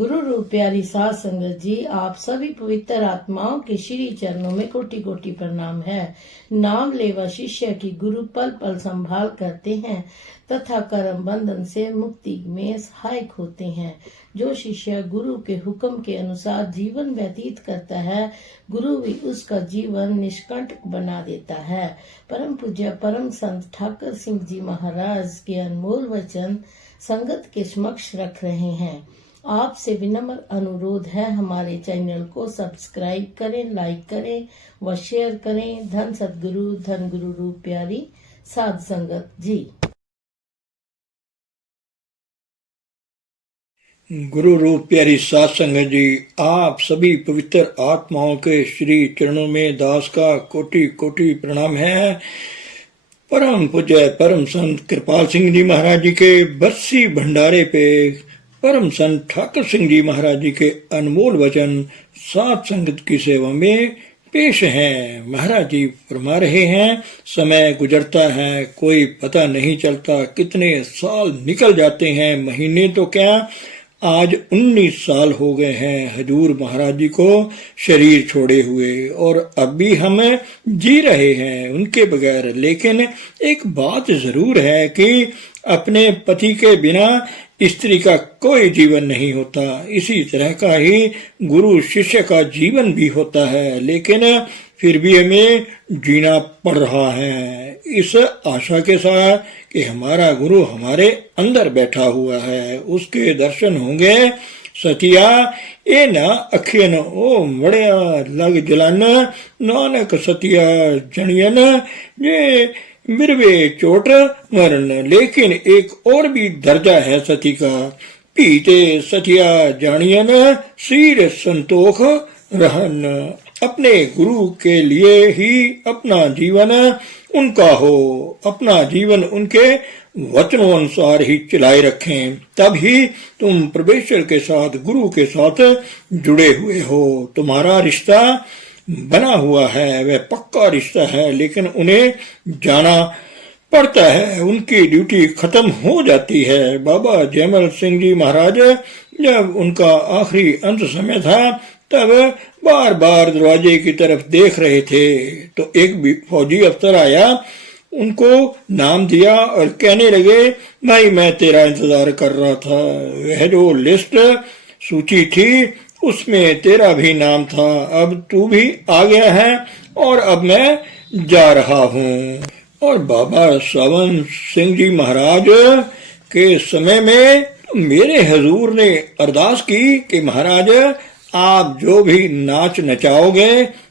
गुरु रूप प्यारी साध संगत जी, आप सभी पवित्र आत्माओं के श्री चरणों में कोटि कोटि प्रणाम है। नाम लेवा शिष्य की गुरु पल पल संभाल करते हैं तथा कर्म बंधन से मुक्ति में सहायक होते हैं। जो शिष्य गुरु के हुक्म के अनुसार जीवन व्यतीत करता है, गुरु भी उसका जीवन निष्कंटक बना देता है। परम पूज्य परम संत ठाकुर सिंह जी महाराज के अनमोल वचन संगत के समक्ष रख रहे हैं। आपसे विनम्र अनुरोध है, हमारे चैनल को सब्सक्राइब करें, लाइक करें व शेयर करें। धन सतगुरु धन गुरु रूप प्यारी साध संगत जी। गुरु रूप प्यारी साध संगत जी, आप सभी पवित्र आत्माओं के श्री चरणों में दास का कोटि कोटि प्रणाम है। परम पूज्य परम संत कृपाल सिंह जी महाराज जी के बरसी भंडारे पे परम संत ठाकुर सिंह जी महाराज जी के अनमोल वचन साध संगत की सेवा में पेश हैं। महाराज जी फरमा रहे हैं, समय गुजरता है, कोई पता नहीं चलता, कितने साल निकल जाते हैं, महीने तो क्या, आज 19 साल हो गए हैं हजूर महाराज जी को शरीर छोड़े हुए, और अब भी हम जी रहे हैं उनके बगैर। लेकिन एक बात जरूर है कि अपने पति के बिना स्त्री का कोई जीवन नहीं होता। इसी तरह का ही गुरु शिष्य का जीवन भी होता है, लेकिन फिर भी हमें जीना पड़ रहा है इस आशा के साथ कि हमारा गुरु हमारे अंदर बैठा हुआ है, उसके दर्शन होंगे। सतिया ए ना अखियन ओ मड़िया लग जलन, नानक सतिया जनियन जे मिरवे चोट मरण। लेकिन एक और भी दर्जा है सती का, पीते सतिया जानियन सीर संतोख रहन। अपने गुरु के लिए ही अपना जीवन उनका हो, अपना जीवन उनके वचनों अनुसार ही चलाए रखें, तभी तुम परमेश्वर के साथ गुरु के साथ जुड़े हुए हो। तुम्हारा रिश्ता बना हुआ है, वह पक्का रिश्ता है, लेकिन उन्हें जाना पड़ता है, उनकी ड्यूटी खत्म हो जाती है। बाबा जयमल सिंह जी महाराज जब उनका आखिरी अंत समय था, तब बार बार दरवाजे की तरफ देख रहे थे तो एक फौजी अफसर आया, उनको नाम दिया और कहने लगे, भाई मैं तेरा इंतजार कर रहा था, वह जो लिस्ट सूची थी उसमें तेरा भी नाम था, अब तू भी आ गया है और अब मैं जा रहा हूँ। और बाबा सावन सिंह जी महाराज के समय में मेरे हजूर ने अरदास की कि महाराज आप जो भी नाच नचाओगे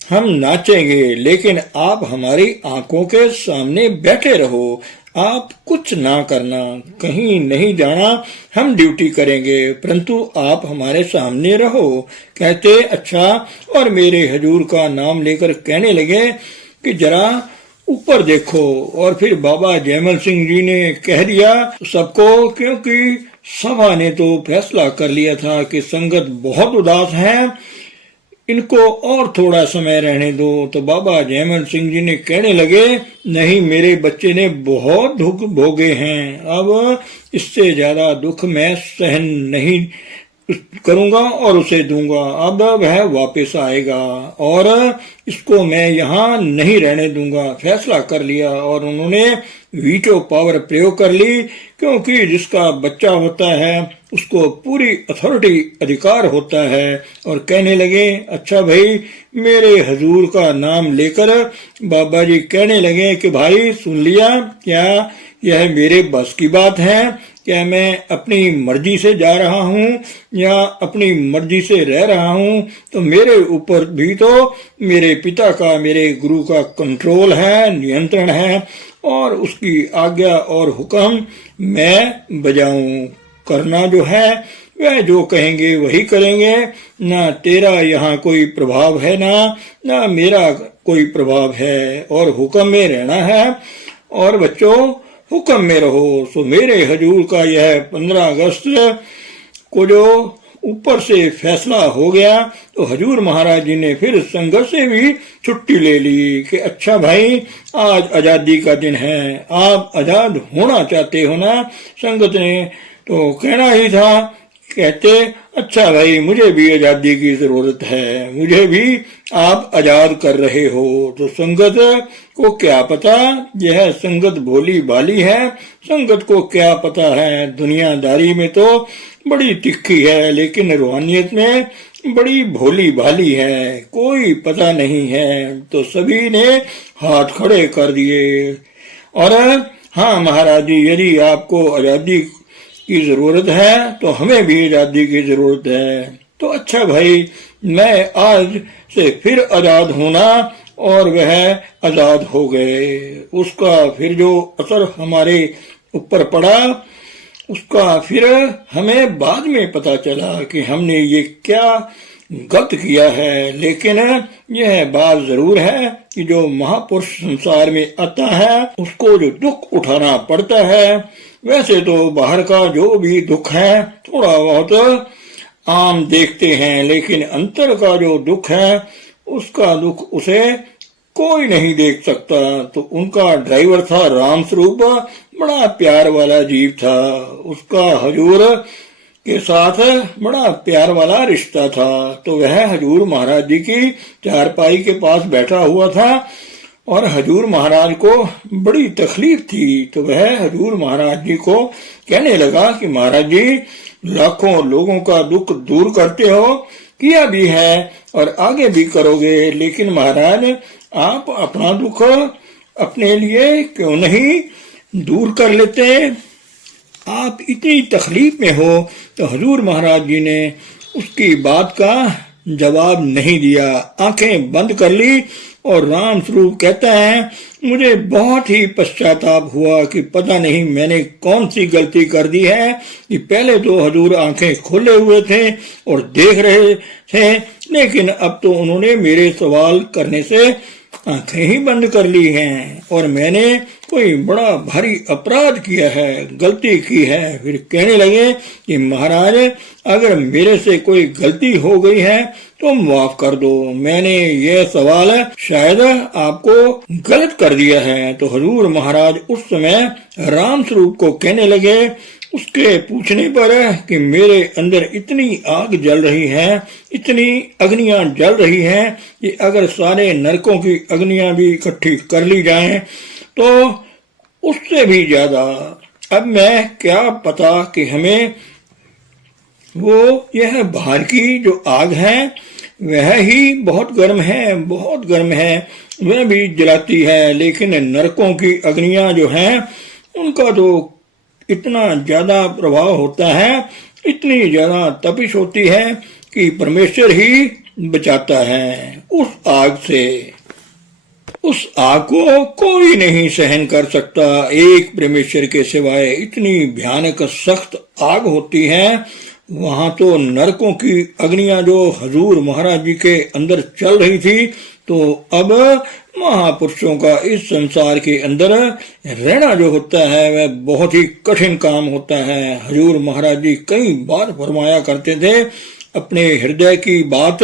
हम नाचेंगे, लेकिन आप हमारी आंखों के सामने बैठे रहो, आप कुछ ना करना, कहीं नहीं जाना, हम ड्यूटी करेंगे, परंतु आप हमारे सामने रहो। कहते अच्छा, और मेरे हजूर का नाम लेकर कहने लगे कि जरा ऊपर देखो। और फिर बाबा जयमल सिंह जी ने कह दिया सबको, क्योंकि सभा ने तो फैसला कर लिया था कि संगत बहुत उदास है, इनको और थोड़ा समय रहने दो। तो बाबा जयमल सिंह जी ने कहने लगे, नहीं, मेरे बच्चे ने बहुत दुख भोगे हैं, अब इससे ज्यादा दुख मैं सहन नहीं करूंगा और उसे दूंगा। अब वह वापस आएगा और इसको मैं यहाँ नहीं रहने दूंगा। फैसला कर लिया और उन्होंने वीटो पावर प्रयोग कर ली, क्योंकि जिसका बच्चा होता है उसको पूरी अथॉरिटी अधिकार होता है। और कहने लगे, अच्छा भाई, मेरे हजूर का नाम लेकर बाबा जी कहने लगे कि भाई सुन लिया, क्या यह मेरे बस की बात है? क्या मैं अपनी मर्जी से जा रहा हूँ या अपनी मर्जी से रह रहा हूँ? तो मेरे ऊपर भी तो मेरे पिता का, मेरे गुरु का कंट्रोल है, नियंत्रण है, और उसकी आज्ञा और हुक्म मैं बजाऊं। करना जो है वह जो कहेंगे वही करेंगे, ना तेरा यहाँ कोई प्रभाव है ना मेरा कोई प्रभाव है, और हुक्म में रहना है। और बच्चों, हुक्म में रहो। सो मेरे हजूर का यह 15 अगस्त को जो ऊपर से फैसला हो गया, तो हजूर महाराज जी ने फिर संगत से भी छुट्टी ले ली कि अच्छा भाई, आज आजादी का दिन है, आप आजाद होना चाहते हो ना? संगत ने तो कहना ही था कहते, अच्छा भाई मुझे भी आजादी की जरूरत है, मुझे भी आप आजाद कर रहे हो। तो संगत को क्या पता, यह संगत भोली भाली है, संगत को क्या पता है, दुनियादारी में तो बड़ी तिखी है लेकिन रूहानियत में बड़ी भोली भाली है, कोई पता नहीं है। तो सभी ने हाथ खड़े कर दिए और हाँ महाराज जी, यदि आपको आजादी की जरूरत है तो हमें भी आजादी की जरूरत है। तो अच्छा भाई, मैं आज से फिर आजाद होना, और वह आजाद हो गए। उसका फिर जो असर हमारे ऊपर पड़ा, उसका फिर हमें बाद में पता चला कि हमने ये क्या गलत किया है। लेकिन यह बात जरूर है कि जो महापुरुष संसार में आता है उसको जो दुख उठाना पड़ता है, वैसे तो बाहर का जो भी दुख है थोड़ा बहुत आम देखते हैं, लेकिन अंतर का जो दुख है उसका दुख उसे कोई नहीं देख सकता। तो उनका ड्राइवर था राम स्वरूप, बड़ा प्यार वाला जीव था, उसका हजूर के साथ बड़ा प्यार वाला रिश्ता था। तो वह हजूर महाराज जी की चारपाई के पास बैठा हुआ था और हजूर महाराज को बड़ी तकलीफ थी। तो वह हजूर महाराज जी को कहने लगा कि महाराज जी, लाखों लोगों का दुख दूर करते हो, किया भी है और आगे भी करोगे, लेकिन महाराज आप अपना दुख अपने लिए क्यों नहीं दूर कर लेते? आप इतनी तकलीफ में हो। तो हजूर महाराज जी ने उसकी बात का जवाब नहीं दिया, आंखें बंद कर ली और राम स्वरूप कहता है, मुझे बहुत ही पश्चाताप हुआ कि पता नहीं मैंने कौन सी गलती कर दी है कि पहले तो हजूर आंखें खोले हुए थे और देख रहे थे, लेकिन अब तो उन्होंने मेरे सवाल करने से आंखें ही बंद कर ली हैं और मैंने कोई बड़ा भारी अपराध किया है, गलती की है। फिर कहने लगे कि महाराज, अगर मेरे से कोई गलती हो गई है तो माफ कर दो, मैंने ये सवाल शायद आपको गलत कर दिया है। तो हजूर महाराज उस समय राम स्वरूप को कहने लगे, उसके पूछने पर कि मेरे अंदर इतनी आग जल रही है, इतनी अग्नियां जल रही हैं कि अगर सारे नरकों की अग्नियां भी इकट्ठी कर ली जाएं तो उससे भी ज्यादा। अब मैं क्या पता कि हमें वो यह बाहर की जो आग है वह ही बहुत गर्म है, बहुत गर्म है, वह भी जलाती है, लेकिन नरकों की अग्नियां जो हैं उनका तो इतना ज्यादा प्रभाव होता है, इतनी ज्यादा तपिश होती है कि परमेश्वर ही बचाता है उस आग से। उस आग को कोई नहीं सहन कर सकता, एक परमेश्वर के सिवाय। इतनी भयानक सख्त आग होती है वहां। तो नरकों की अग्नियां जो हजूर महाराज जी के अंदर चल रही थी, तो अब महापुरुषों का इस संसार के अंदर रहना जो होता है वह बहुत ही कठिन काम होता है। हजूर महाराज जी कई बार फरमाया करते थे, अपने हृदय की बात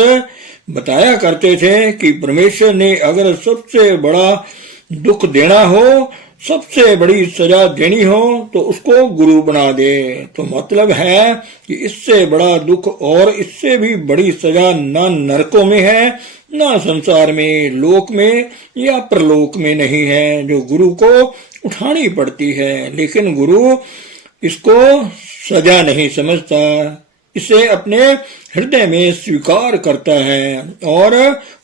बताया करते थे कि परमेश्वर ने अगर सबसे बड़ा दुख देना हो, सबसे बड़ी सजा देनी हो तो उसको गुरु बना दे। तो मतलब है कि इससे बड़ा दुख और इससे भी बड़ी सजा ना नरकों में है, ना संसार में, लोक में या परलोक में नहीं है, जो गुरु को उठानी पड़ती है। लेकिन गुरु इसको सजा नहीं समझता, इसे अपने हृदय में स्वीकार करता है और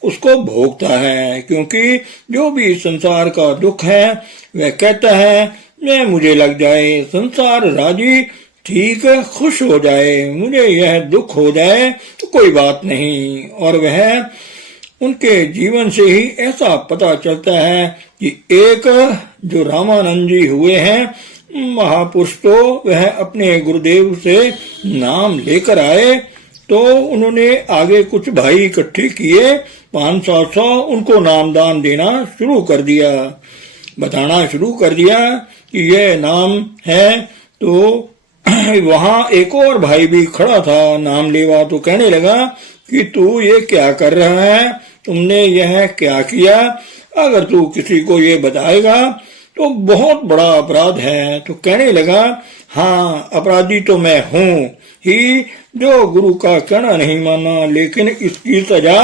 उसको भोगता है, क्योंकि जो भी संसार का दुख है वह कहता है मैं मुझे लग जाए, संसार राजी ठीक खुश हो जाए, मुझे यह दुख हो जाए तो कोई बात नहीं। और वह उनके जीवन से ही ऐसा पता चलता है कि एक जो रामानंद जी हुए हैं महापुरुष, तो वह अपने गुरुदेव से नाम लेकर आए, तो उन्होंने आगे कुछ भाई इकट्ठे किए, 500 उनको नामदान देना शुरू कर दिया, बताना शुरू कर दिया कि यह नाम है। तो वहां एक और भाई भी खड़ा था नाम लेवा, तो कहने लगा कि तू ये क्या कर रहा है, तुमने यह क्या किया, अगर तू किसी को ये बताएगा तो बहुत बड़ा अपराध है। तो कहने लगा, हाँ अपराधी तो मैं हूँ ही, जो गुरु का कहना नहीं माना, लेकिन इसकी सजा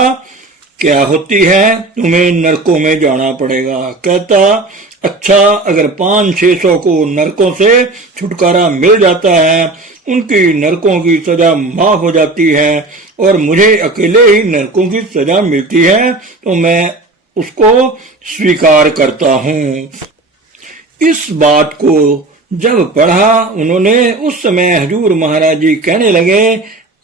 क्या होती है, तुम्हें नरकों में जाना पड़ेगा। कहता, अच्छा अगर 500-600 को नरकों से छुटकारा मिल जाता है, उनकी नरकों की सजा माफ हो जाती है और मुझे अकेले ही नरकों की सजा मिलती है, तो मैं उसको स्वीकार करता हूँ। इस बात को जब पढ़ा उन्होंने, उस समय हजूर महाराज जी कहने लगे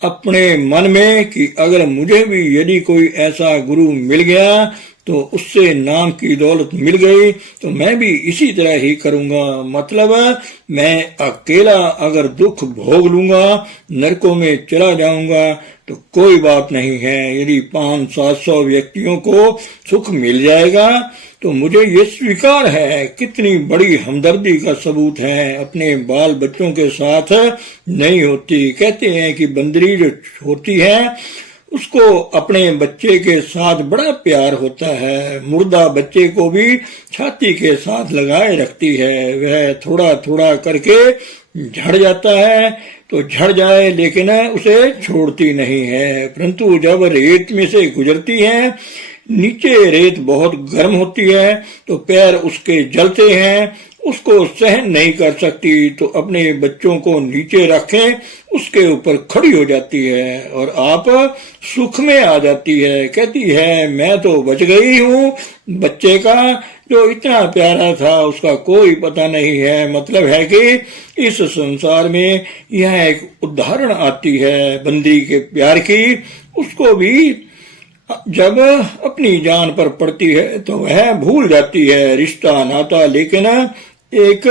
अपने मन में कि अगर मुझे भी यदि कोई ऐसा गुरु मिल गया तो उससे नाम की दौलत मिल गई तो मैं भी इसी तरह ही करूंगा। मतलब मैं अकेला अगर दुख भोग लूंगा, नरकों में चला जाऊंगा तो कोई बात नहीं है। यदि 500-700 व्यक्तियों को सुख मिल जाएगा तो मुझे ये स्वीकार है। कितनी बड़ी हमदर्दी का सबूत है। अपने बाल बच्चों के साथ नहीं होती। कहते हैं कि बंदरी जो होती है उसको अपने बच्चे के साथ बड़ा प्यार होता है। मुर्दा बच्चे को भी छाती के साथ लगाए रखती है। वह थोड़ा थोड़ा करके झड़ जाता है तो झड़ जाए, लेकिन उसे छोड़ती नहीं है। परंतु जब रेत में से गुजरती है, नीचे रेत बहुत गर्म होती है तो पैर उसके जलते हैं, उसको सहन नहीं कर सकती तो अपने बच्चों को नीचे रखें, उसके ऊपर खड़ी हो जाती है और आप सुख में आ जाती है। कहती है मैं तो बच गई हूँ, बच्चे का जो इतना प्यारा था उसका कोई पता नहीं है। मतलब है कि इस संसार में यह एक उदाहरण आती है बंदी के प्यार की। उसको भी जब अपनी जान पर पड़ती है तो वह भूल जाती है रिश्ता नाता, लेकिन एक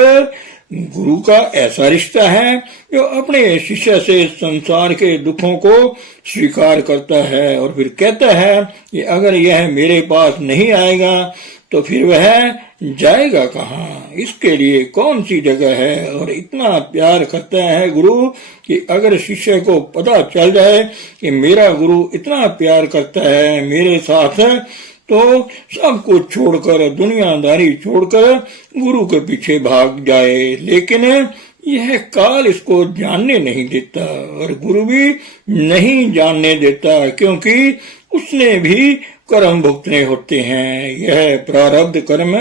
गुरु का ऐसा रिश्ता है जो अपने शिष्य से संसार के दुखों को स्वीकार करता है और फिर कहता है कि अगर यह मेरे पास नहीं आएगा तो फिर वह जाएगा कहाँ, इसके लिए कौन सी जगह है। और इतना प्यार करता है गुरु कि अगर शिष्य को पता चल जाए कि मेरा गुरु इतना प्यार करता है मेरे साथ, तो सब कुछ छोड़कर, दुनियादारी छोड़कर गुरु के पीछे भाग जाए। लेकिन यह काल इसको जानने नहीं देता और गुरु भी नहीं जानने देता, क्योंकि उसने भी कर्म भुगतने होते हैं। यह प्रारब्ध कर्म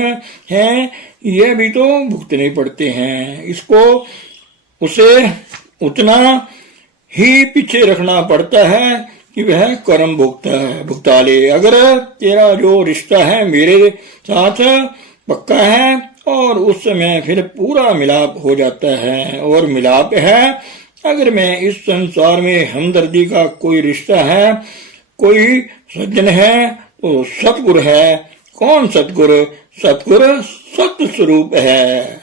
है, यह भी तो भुगतने पड़ते हैं। इसको उसे उतना ही पीछे रखना पड़ता है कि वह कर्म भुगता ले। अगर तेरा जो रिश्ता है मेरे साथ पक्का है और उस समय फिर पूरा मिलाप हो जाता है। और मिलाप है, अगर मैं इस संसार में हमदर्दी का कोई रिश्ता है, कोई सज्जन है तो सतगुरु है। कौन सतगुरु? सतगुरु सत्य स्वरूप है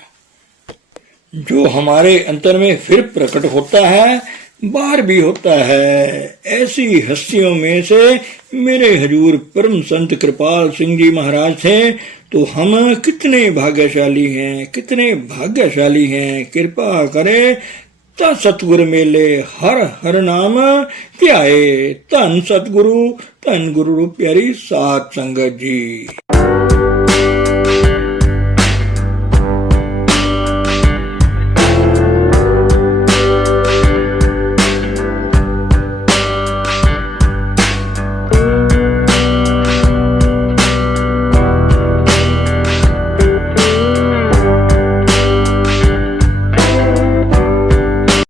जो हमारे अंतर में फिर प्रकट होता है, बाहर भी होता है। ऐसी हस्तियों में से मेरे हजूर परम संत कृपाल सिंह जी महाराज थे। तो हम कितने भाग्यशाली हैं, कितने भाग्यशाली हैं। कृपा करे ता सतगुरु मेले हर हर नाम ध्याए। धन सतगुरु, धन गुरु प्यारी सात संगत जी।